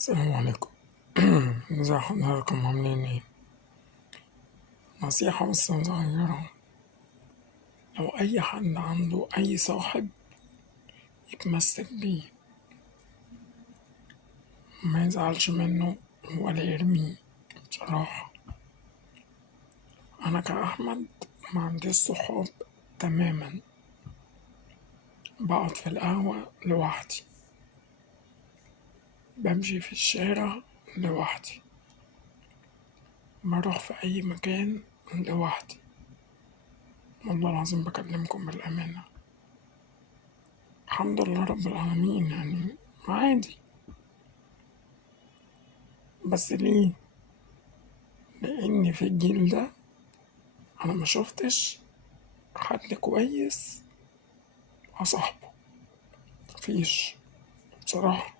السلام عليكم. ازي حضراتكم عاملين ايه؟ نصيحة بس صغيرة، لو أي حد عنده أي صاحب يتمسك بيه، ما يزعلش منه ولا يرميه. بصراحة أنا كأحمد ما عنديش صحاب تماما، بقعد في القهوة لوحدي، بمشي في الشارع لوحدي، بروح في أي مكان لوحدي. والله العظيم بكلمكم بالأمانة، الحمد لله رب العالمين، يعني عادي. بس ليه؟ لأن في الجيل ده أنا ما شفتش حد كويس أصاحبه، مفيش بصراحة.